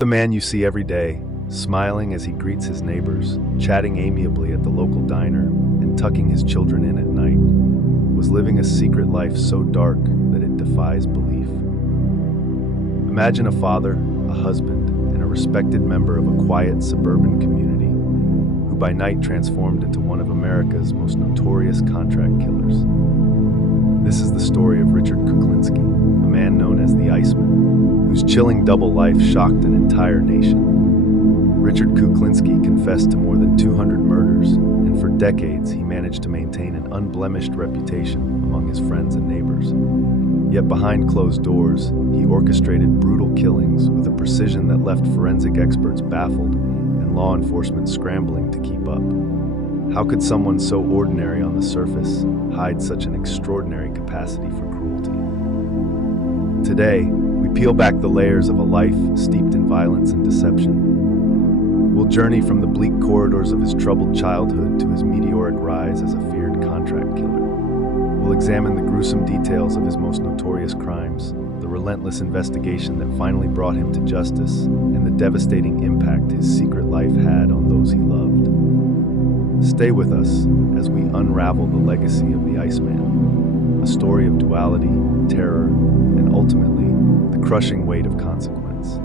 The man you see every day, smiling as he greets his neighbors, chatting amiably at the local diner, and tucking his children in at night, was living a secret life so dark that it defies belief. Imagine a father, a husband, and a respected member of a quiet suburban community who by night transformed into one of America's most notorious contract killers. This is the story of Richard Kuklinski, a man known as the Iceman, whose chilling double life shocked an entire nation. Richard Kuklinski confessed to more than 200 murders, and for decades he managed to maintain an unblemished reputation among his friends and neighbors. Yet behind closed doors, he orchestrated brutal killings with a precision that left forensic experts baffled and law enforcement scrambling to keep up. How could someone so ordinary on the surface hide such an extraordinary capacity for cruelty? Today, we peel back the layers of a life steeped in violence and deception. We'll journey from the bleak corridors of his troubled childhood to his meteoric rise as a feared contract killer. We'll examine the gruesome details of his most notorious crimes, the relentless investigation that finally brought him to justice, and the devastating impact his secret life had on those he loved. Stay with us as we unravel the legacy of the Iceman, a story of duality, terror, and ultimately, the crushing weight of consequence.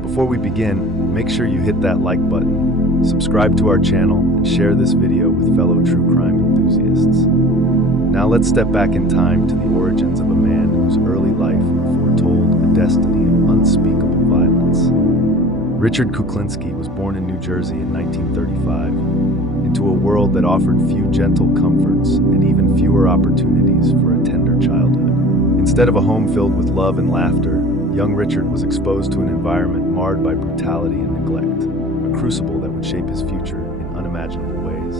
Before we begin, make sure you hit that like button, subscribe to our channel, and share this video with fellow true crime enthusiasts. Now let's step back in time to the origins of a man whose early life foretold a destiny of unspeakable violence. Richard Kuklinski was born in New Jersey in 1935, into a world that offered few gentle comforts and even fewer opportunities for a tender childhood. Instead of a home filled with love and laughter, young Richard was exposed to an environment marred by brutality and neglect, a crucible that would shape his future in unimaginable ways.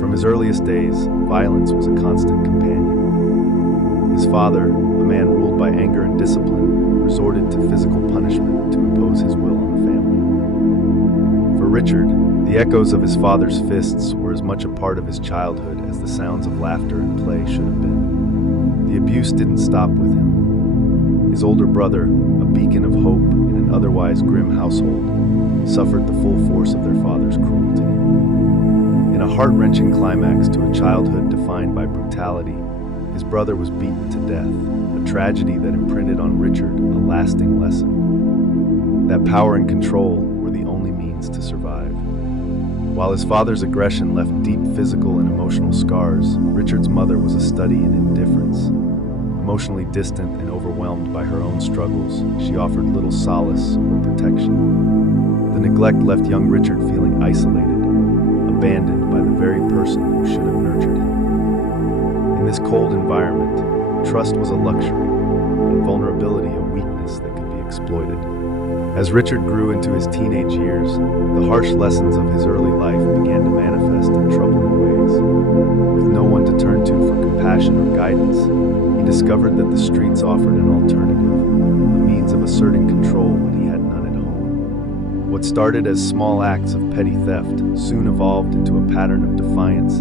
From his earliest days, violence was a constant companion. His father, a man ruled by anger and discipline, resorted to physical punishment to impose his will on the family. For Richard, the echoes of his father's fists were as much a part of his childhood as the sounds of laughter and play should have been. The abuse didn't stop with him. His older brother, a beacon of hope in an otherwise grim household, suffered the full force of their father's cruelty. In a heart-wrenching climax to a childhood defined by brutality, his brother was beaten to death, a tragedy that imprinted on Richard a lasting lesson. That power and control were the only means to survive. While his father's aggression left deep physical and emotional scars, Richard's mother was a study in indifference. Emotionally distant and overwhelmed by her own struggles, she offered little solace or protection. The neglect left young Richard feeling isolated, abandoned by the very person who should have nurtured him. In this cold environment, trust was a luxury, and vulnerability a weakness that could be exploited. As Richard grew into his teenage years, the harsh lessons of his early life began to manifest in troubling ways. With no one to turn to for compassion or guidance, he discovered that the streets offered an alternative, a means of asserting control when he had none at home. What started as small acts of petty theft soon evolved into a pattern of defiance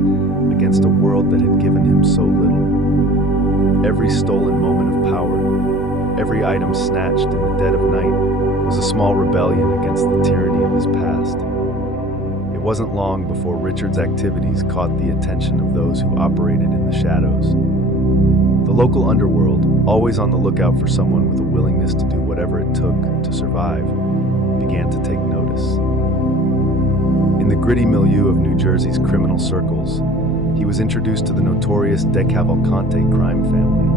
against a world that had given him so little. Every stolen moment of power, every item snatched in the dead of night, was a small rebellion against the tyranny of his past. It wasn't long before Richard's activities caught the attention of those who operated in the shadows. The local underworld, always on the lookout for someone with a willingness to do whatever it took to survive, began to take notice. In the gritty milieu of New Jersey's criminal circles, he was introduced to the notorious De Cavalcante crime family.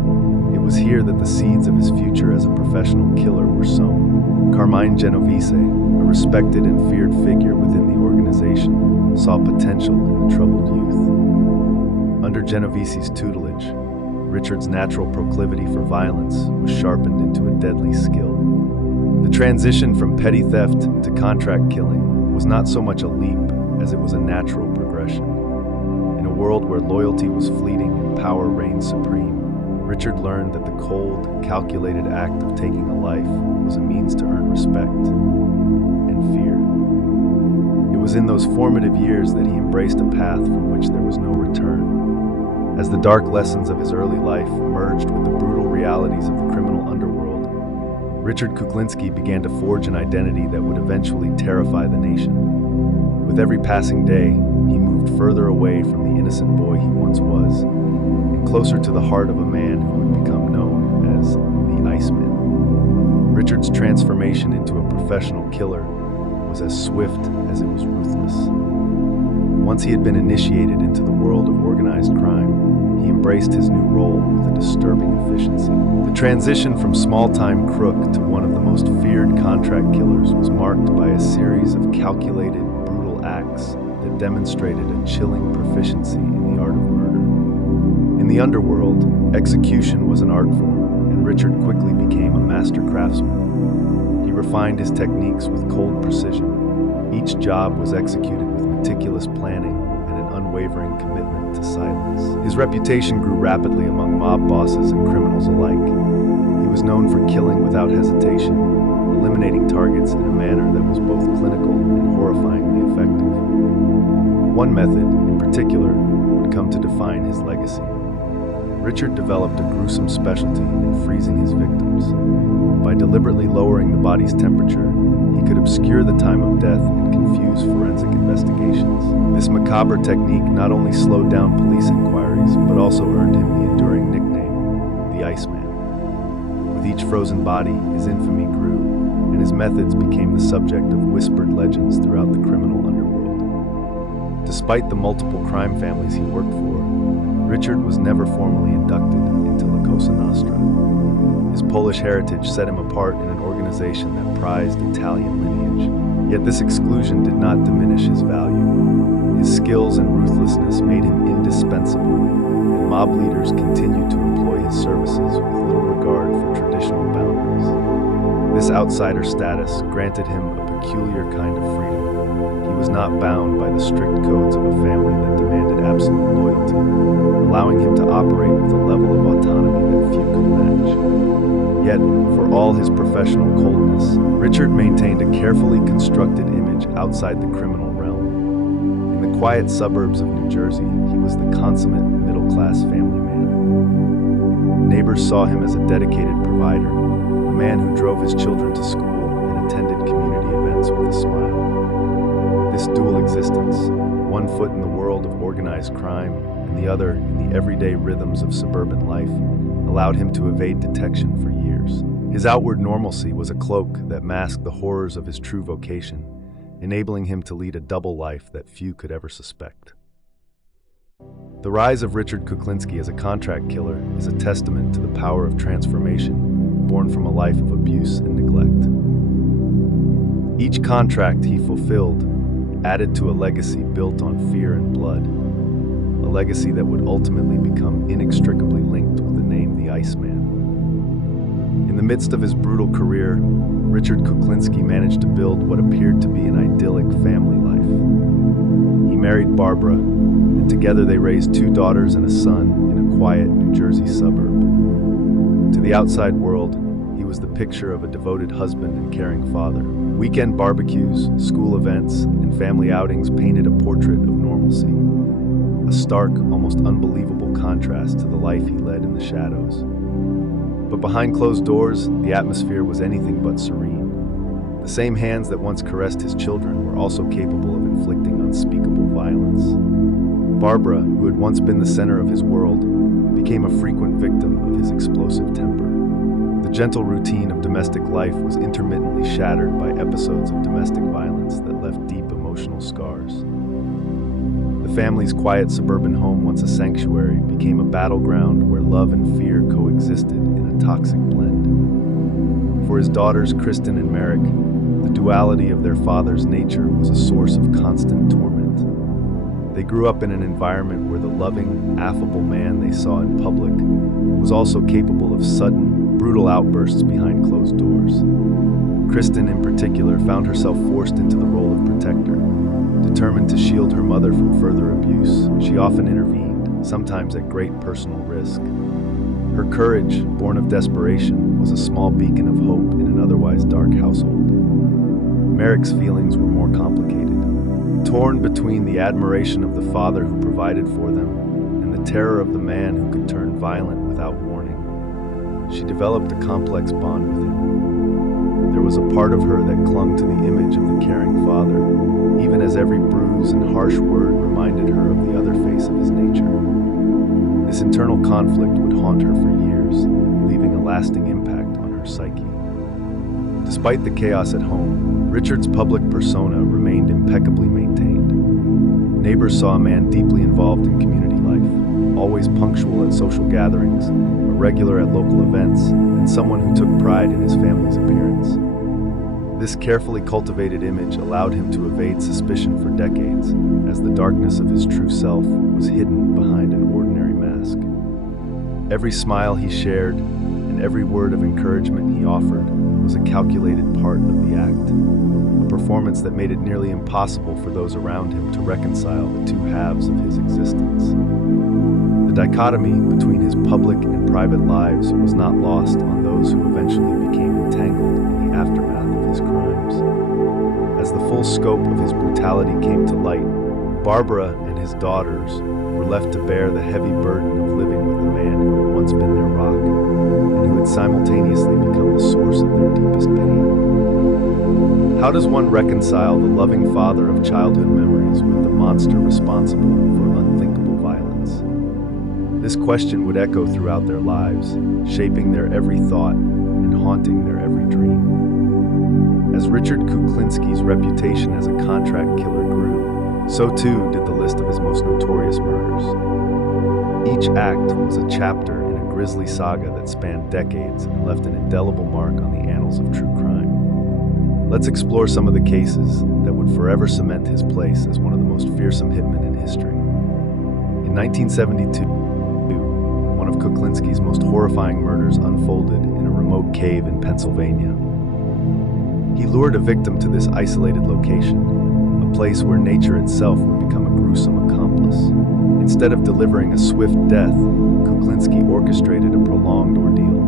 It was here that the seeds of his future as a professional killer were sown. Carmine Genovese, a respected and feared figure within the organization, saw potential in the troubled youth. Under Genovese's tutelage, Richard's natural proclivity for violence was sharpened into a deadly skill. The transition from petty theft to contract killing was not so much a leap as it was a natural progression. In a world where loyalty was fleeting and power reigned supreme, Richard learned that the cold, calculated act of taking a life was a means to earn respect and fear. It was in those formative years that he embraced a path from which there was no return. As the dark lessons of his early life merged with the brutal realities of the criminal underworld, Richard Kuklinski began to forge an identity that would eventually terrify the nation. With every passing day, he moved further away from the innocent boy he once was, and closer to the heart of a man who would become known as the Iceman. Richard's transformation into a professional killer was as swift as it was ruthless. Once he had been initiated into the world of organized crime, he embraced his new role with a disturbing efficiency. The transition from small-time crook to one of the most feared contract killers was marked by a series of calculated, brutal acts that demonstrated a chilling proficiency in the art of murder. In the underworld, execution was an art form, and Richard quickly became a master craftsman. He refined his techniques with cold precision. Each job was executed with meticulous planning and an unwavering commitment to silence. His reputation grew rapidly among mob bosses and criminals alike. He was known for killing without hesitation, eliminating targets in a manner that was both clinical and horrifyingly effective. One method, in particular, would come to define his legacy. Richard developed a gruesome specialty in freezing his victims. By deliberately lowering the body's temperature, he could obscure the time of death and confuse forensic investigations. This macabre technique not only slowed down police inquiries, but also earned him the enduring nickname, the Iceman. With each frozen body, his infamy grew, and his methods became the subject of whispered legends throughout the criminal underworld. Despite the multiple crime families he worked for, Richard was never formally inducted into La Cosa Nostra. His Polish heritage set him apart in an organization that prized Italian lineage. Yet this exclusion did not diminish his value. His skills and ruthlessness made him indispensable, and mob leaders continued to employ his services with little regard for traditional boundaries. This outsider status granted him a peculiar kind of freedom. He was not bound by the strict codes of a family that demanded absolute loyalty, allowing him to operate with a level of autonomy that few could match. Yet, for all his professional coldness, Richard maintained a carefully constructed image outside the criminal realm. In the quiet suburbs of New Jersey, he was the consummate middle-class family man. Neighbors saw him as a dedicated provider, a man who drove his children to school and attended community events with a smile. This dual existence, one foot in the world of organized crime and the other in the everyday rhythms of suburban life, allowed him to evade detection for years. His outward normalcy was a cloak that masked the horrors of his true vocation, enabling him to lead a double life that few could ever suspect. The rise of Richard Kuklinski as a contract killer is a testament to the power of transformation born from a life of abuse and neglect. Each contract he fulfilled added to a legacy built on fear and blood, a legacy that would ultimately become inextricably linked with the name the Iceman. In the midst of his brutal career, Richard Kuklinski managed to build what appeared to be an idyllic family life. He married Barbara, and together they raised 2 daughters and a son in a quiet New Jersey suburb. To the outside world, he was the picture of a devoted husband and caring father. Weekend barbecues, school events, and family outings painted a portrait of normalcy, a stark, almost unbelievable contrast to the life he led in the shadows. But behind closed doors, the atmosphere was anything but serene. The same hands that once caressed his children were also capable of inflicting unspeakable violence. Barbara, who had once been the center of his world, became a frequent victim of his explosive temper. The gentle routine of domestic life was intermittently shattered by episodes of domestic violence that left deep emotional scars. The family's quiet suburban home, once a sanctuary, became a battleground where love and fear coexisted in a toxic blend. For his daughters, Kristen and Merrick, the duality of their father's nature was a source of constant torment. They grew up in an environment where the loving, affable man they saw in public was also capable of sudden, brutal outbursts behind closed doors. Kristen, in particular, found herself forced into the role of protector. Determined to shield her mother from further abuse, she often intervened, sometimes at great personal risk. Her courage, born of desperation, was a small beacon of hope in an otherwise dark household. Merrick's feelings were more complicated. Torn between the admiration of the father who provided for them and the terror of the man who could turn violent without warning, she developed a complex bond with him. there was a part of her that clung to the image of the caring father, even as every bruise and harsh word reminded her of the other face of his nature. This internal conflict would haunt her for years, leaving a lasting impact on her psyche. Despite the chaos at home, Richard's public persona remained impeccably maintained. Neighbors saw a man deeply involved in community life, always punctual at social gatherings, a regular at local events, and someone who took pride in his family's appearance. This carefully cultivated image allowed him to evade suspicion for decades, as the darkness of his true self was hidden behind an ordinary mask. Every smile he shared and every word of encouragement he offered was a calculated part of the act, a performance that made it nearly impossible for those around him to reconcile the two halves of his existence. The dichotomy between his public and private lives was not lost on those who eventually became entangled in the aftermath of his crimes. As the full scope of his brutality came to light, Barbara and his daughters were left to bear the heavy burden of living with the man who had once been their rock, and who had simultaneously become the source of their deepest pain. How does one reconcile the loving father of childhood memories with the monster responsible for unthinkable violence? This question would echo throughout their lives, shaping their every thought and haunting their every dream. As Richard Kuklinski's reputation as a contract killer grew, so too did the list of his most notorious murders. Each act was a chapter in a grisly saga that spanned decades and left an indelible mark on the annals of true crime. Let's explore some of the cases that would forever cement his place as one of the most fearsome hitmen in history. In 1972, one of Kuklinski's most horrifying murders unfolded in a remote cave in Pennsylvania. He lured a victim to this isolated location, a place where nature itself would become a gruesome accomplice. Instead of delivering a swift death, Kuklinski orchestrated a prolonged ordeal.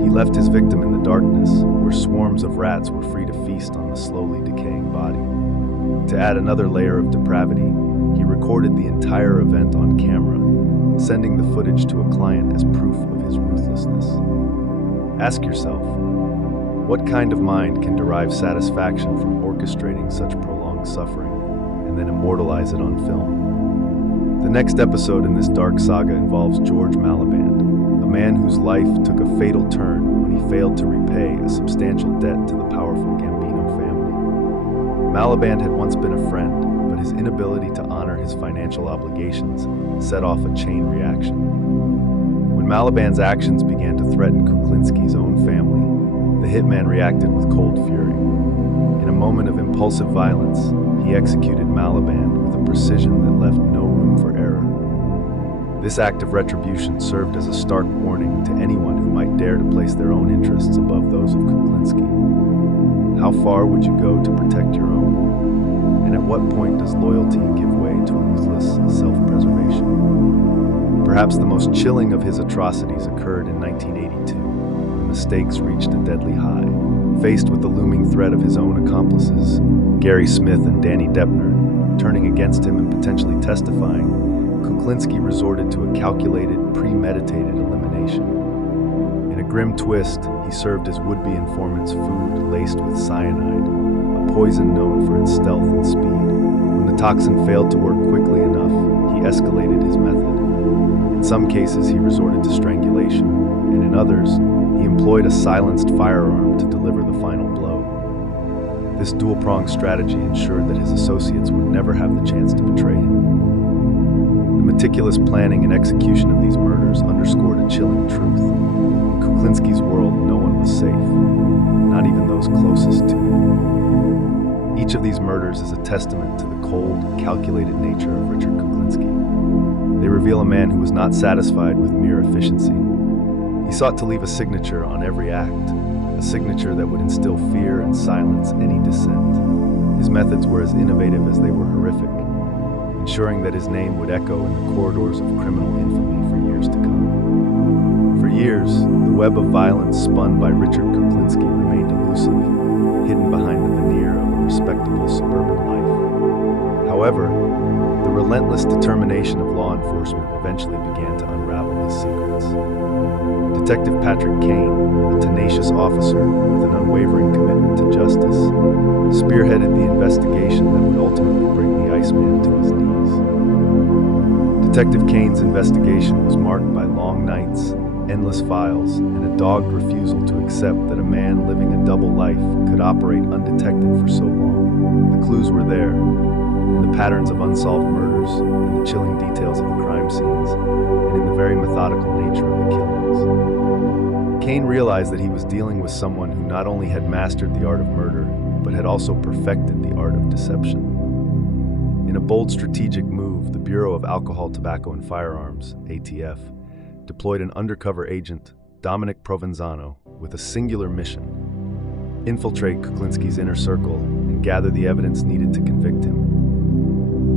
He left his victim in the darkness, where swarms of rats were free to feast on the slowly decaying body. To add another layer of depravity, he recorded the entire event on camera, sending the footage to a client as proof of his ruthlessness. Ask yourself, what kind of mind can derive satisfaction from orchestrating such prolonged suffering and then immortalize it on film? The next episode in this dark saga involves George Malaband, a man whose life took a fatal turn when he failed to repay a substantial debt to the powerful Gambino family. Malaband had once been a friend, but his inability to honor his financial obligations set off a chain reaction. When Malaband's actions began to threaten Kuklinski's own family, the hitman reacted with cold fury. In a moment of impulsive violence, he executed Malaband with a precision that left no room for error. This act of retribution served as a stark warning to anyone who might dare to place their own interests above those of Kuklinski. How far would you go to protect your own? And at what point does loyalty give way to ruthless self-preservation? Perhaps the most chilling of his atrocities occurred in 1982, when the stakes reached a deadly high. Faced with the looming threat of his own accomplices, Gary Smith and Danny Deppner, turning against him and potentially testifying, Kuklinski resorted to a calculated, premeditated elimination. In a grim twist, he served his would-be informant's food laced with cyanide, a poison known for its stealth and speed. When the toxin failed to work quickly enough, he escalated his method. In some cases, he resorted to strangulation, and in others, he employed a silenced firearm to deliver the final blow. This dual-pronged strategy ensured that his associates would never have the chance to betray him. The meticulous planning and execution of these murders underscored a chilling truth. In Kuklinski's world, no one was safe, not even those closest to him. Each of these murders is a testament to the cold, calculated nature of Richard Kuklinski. They reveal a man who was not satisfied with mere efficiency. He sought to leave a signature on every act, a signature that would instill fear and silence any dissent. His methods were as innovative as they were horrific, ensuring that his name would echo in the corridors of criminal infamy for years to come. For years, the web of violence spun by Richard Kuklinski remained elusive, hidden behind the veneer of a respectable suburban life. However, However, the relentless determination of law enforcement eventually began to unravel his secrets. Detective Patrick Kane, a tenacious officer with an unwavering commitment to justice, spearheaded the investigation that would ultimately bring the Iceman to his knees. Detective Kane's investigation was marked by long nights, endless files, and a dogged refusal to accept that a man living a double life could operate undetected for so long. The clues were there, in the patterns of unsolved murders, in the chilling details of the crime scenes, and in the very methodical nature of the killings. Kane realized that he was dealing with someone who not only had mastered the art of murder, but had also perfected the art of deception. In a bold strategic move, the Bureau of Alcohol, Tobacco, and Firearms, ATF, deployed an undercover agent, Dominic Provenzano, with a singular mission: infiltrate Kuklinski's inner circle and gather the evidence needed to convict him.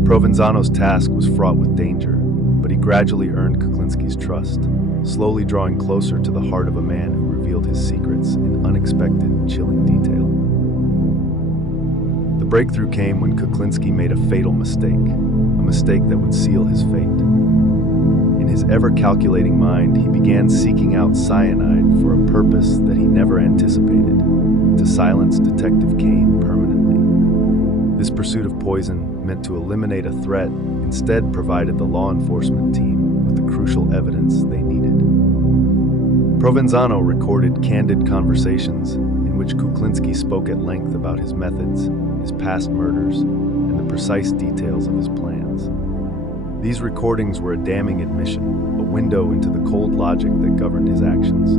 Provenzano's task was fraught with danger, but he gradually earned Kuklinski's trust, slowly drawing closer to the heart of a man who revealed his secrets in unexpected, chilling detail. The breakthrough came when Kuklinski made a fatal mistake, a mistake that would seal his fate. In his ever-calculating mind, he began seeking out cyanide for a purpose that he never anticipated: to silence Detective Kane permanently. This pursuit of poison, meant to eliminate a threat, instead provided the law enforcement team with the crucial evidence they needed. Provenzano recorded candid conversations in which Kuklinski spoke at length about his methods, his past murders, and the precise details of his plans. These recordings were a damning admission, a window into the cold logic that governed his actions.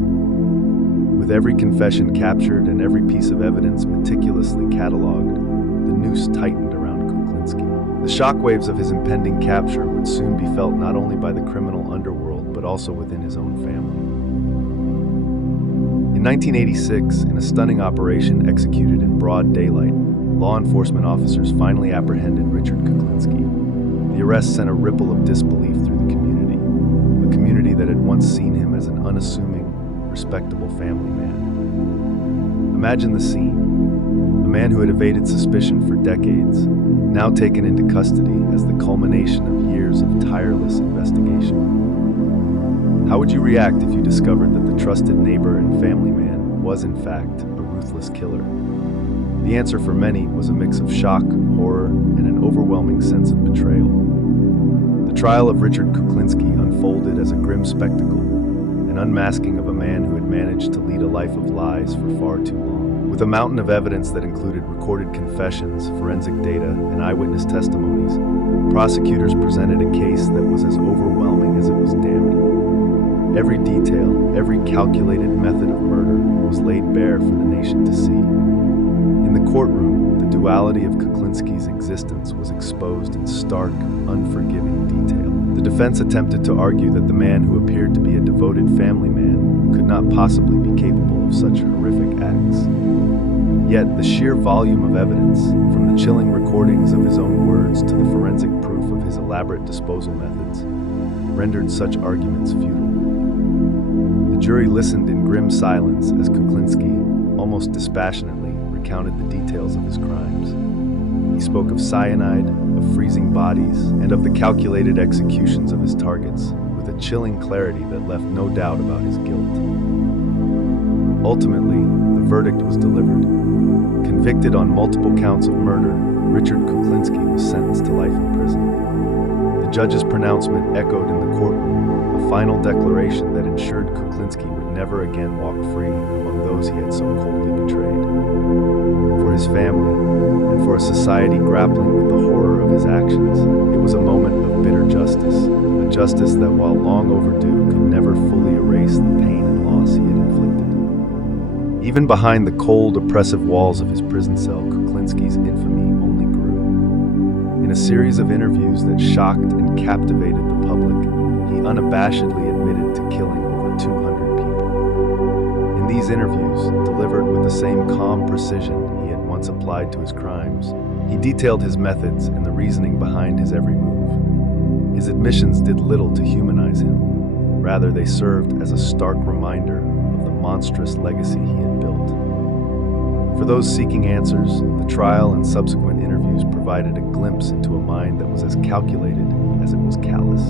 With every confession captured and every piece of evidence meticulously cataloged, the noose tightened around Kuklinski. The shockwaves of his impending capture would soon be felt not only by the criminal underworld, but also within his own family. In 1986, in a stunning operation executed in broad daylight, law enforcement officers finally apprehended Richard Kuklinski. The arrest sent a ripple of disbelief through the community, a community that had once seen him as an unassuming, respectable family man. Imagine the scene: a man who had evaded suspicion for decades, now taken into custody as the culmination of years of tireless investigation. How would you react if you discovered that the trusted neighbor and family man was, in fact, a ruthless killer? The answer for many was a mix of shock, horror, and an overwhelming sense of betrayal. The trial of Richard Kuklinski unfolded as a grim spectacle, an unmasking of a man who had managed to lead a life of lies for far too long. With a mountain of evidence that included recorded confessions, forensic data, and eyewitness testimonies, prosecutors presented a case that was as overwhelming as it was damning. Every detail, every calculated method of murder was laid bare for the nation to see. In the courtroom, the duality of Kuklinski's existence was exposed in stark, unforgiving detail. The defense attempted to argue that the man who appeared to be a devoted family man could not possibly be capable of such horrific acts. Yet, the sheer volume of evidence, from the chilling recordings of his own words to the forensic proof of his elaborate disposal methods, rendered such arguments futile. The jury listened in grim silence as Kuklinski, almost dispassionately, recounted the details of his crimes. He spoke of cyanide, of freezing bodies, and of the calculated executions of his targets, with a chilling clarity that left no doubt about his guilt. Ultimately, the verdict was delivered. Convicted on multiple counts of murder, Richard Kuklinski was sentenced to life in prison. The judge's pronouncement echoed in the courtroom, a final declaration that ensured Kuklinski would never again walk free among those he had so coldly betrayed. For his family, and for a society grappling with the horror of his actions, it was a moment of bitter justice, a justice that, while long overdue, could never fully erase the pain and loss he had inflicted. Even behind the cold, oppressive walls of his prison cell, Kuklinski's infamy only grew. In a series of interviews that shocked and captivated the public, he unabashedly admitted to killing over 200 people. In these interviews, delivered with the same calm precision he had once applied to his crimes, he detailed his methods and the reasoning behind his every move. His admissions did little to humanize him. Rather, they served as a stark reminder of the monstrous legacy he had built. For those seeking answers, the trial and subsequent interviews provided provided a glimpse into a mind that was as calculated as it was callous.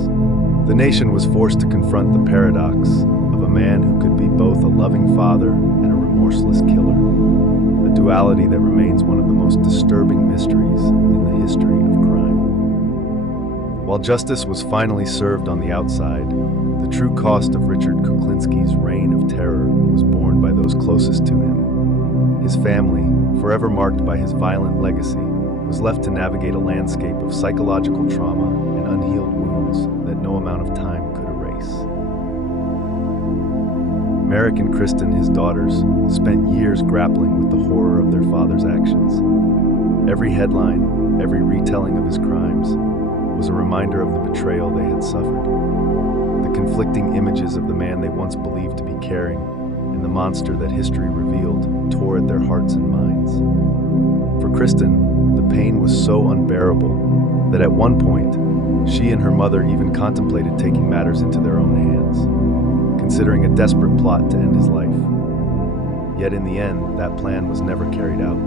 The nation was forced to confront the paradox of a man who could be both a loving father and a remorseless killer, a duality that remains one of the most disturbing mysteries in the history of crime. While justice was finally served on the outside, the true cost of Richard Kuklinski's reign of terror was borne by those closest to him. His family, forever marked by his violent legacy, was left to navigate a landscape of psychological trauma and unhealed wounds that no amount of time could erase. Merrick and Kristen, his daughters, spent years grappling with the horror of their father's actions. Every headline, every retelling of his crimes, was a reminder of the betrayal they had suffered. The conflicting images of the man they once believed to be caring and the monster that history revealed tore at their hearts and minds. For Kristen, the pain was so unbearable that at one point, she and her mother even contemplated taking matters into their own hands, considering a desperate plot to end his life. Yet in the end, that plan was never carried out.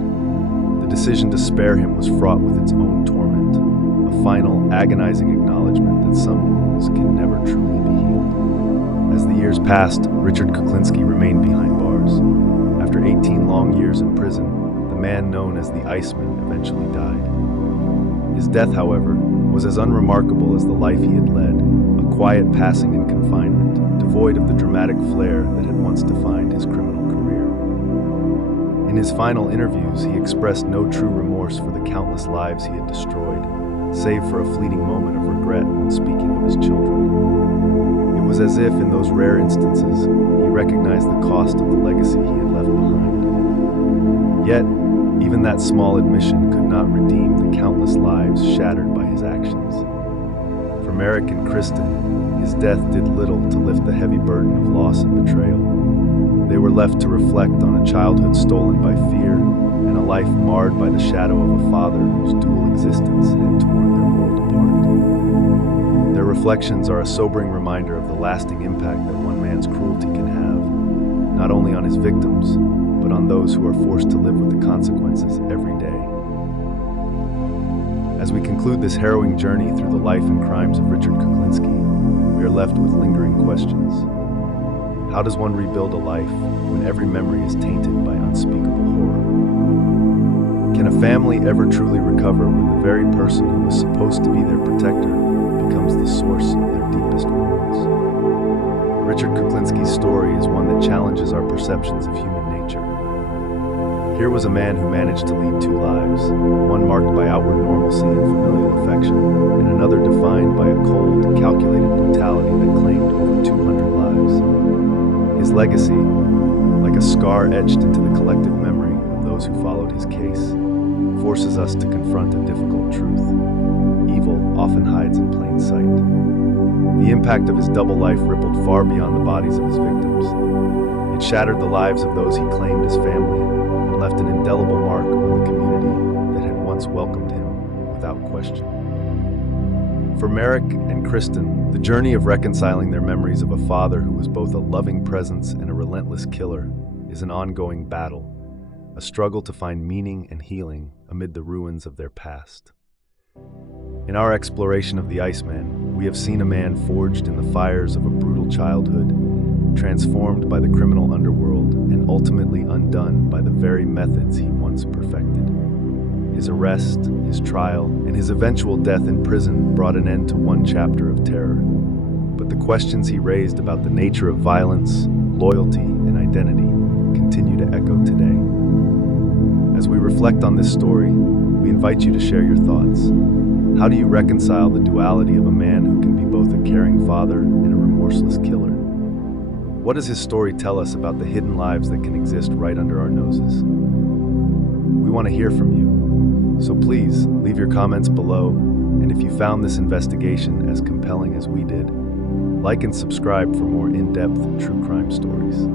The decision to spare him was fraught with its own torment, a final, agonizing acknowledgement that some wounds can never truly be healed. As the years passed, Richard Kuklinski remained behind bars. After 18 long years in prison, the man known as the Iceman eventually died. His death, however, was as unremarkable as the life he had led, a quiet passing in confinement, devoid of the dramatic flair that had once defined his criminal career. In his final interviews, he expressed no true remorse for the countless lives he had destroyed, save for a fleeting moment of regret when speaking of his children. It was as if, in those rare instances, he recognized the cost of the legacy he had left behind. Yet, even that small admission could not redeem the countless lives shattered by his actions. For Merrick and Kristen, his death did little to lift the heavy burden of loss and betrayal. They were left to reflect on a childhood stolen by fear and a life marred by the shadow of a father whose dual existence had torn their world apart. Their reflections are a sobering reminder of the lasting impact that one man's cruelty can have, not only on his victims, but on those who are forced to live with the consequences every day. As we conclude this harrowing journey through the life and crimes of Richard Kuklinski, we are left with lingering questions. How does one rebuild a life when every memory is tainted by unspeakable horror? Can a family ever truly recover when the very person who was supposed to be their protector becomes the source of their deepest wounds? Richard Kuklinski's story is one that challenges our perceptions of human nature. Here was a man who managed to lead two lives, one marked by outward normalcy and familial affection, and another defined by a cold, calculated brutality that claimed over 200 lives. His legacy, like a scar etched into the collective memory of those who followed his case, forces us to confront a difficult truth. Evil often hides in plain sight. The impact of his double life rippled far beyond the bodies of his victims. It shattered the lives of those he claimed as family and left an indelible mark on the community that had once welcomed him without question. For Merrick and Kristen, the journey of reconciling their memories of a father who was both a loving presence and a relentless killer is an ongoing battle, a struggle to find meaning and healing amid the ruins of their past. In our exploration of the Iceman, we have seen a man forged in the fires of a brutal childhood, transformed by the criminal underworld, and ultimately undone by the very methods he once perfected. His arrest, his trial, and his eventual death in prison brought an end to one chapter of terror. But the questions he raised about the nature of violence, loyalty, and identity continue to echo today. As we reflect on this story, we invite you to share your thoughts. How do you reconcile the duality of a man who can be both a caring father and a remorseless killer? What does his story tell us about the hidden lives that can exist right under our noses? We want to hear from you, so please leave your comments below, and if you found this investigation as compelling as we did, like and subscribe for more in-depth true crime stories.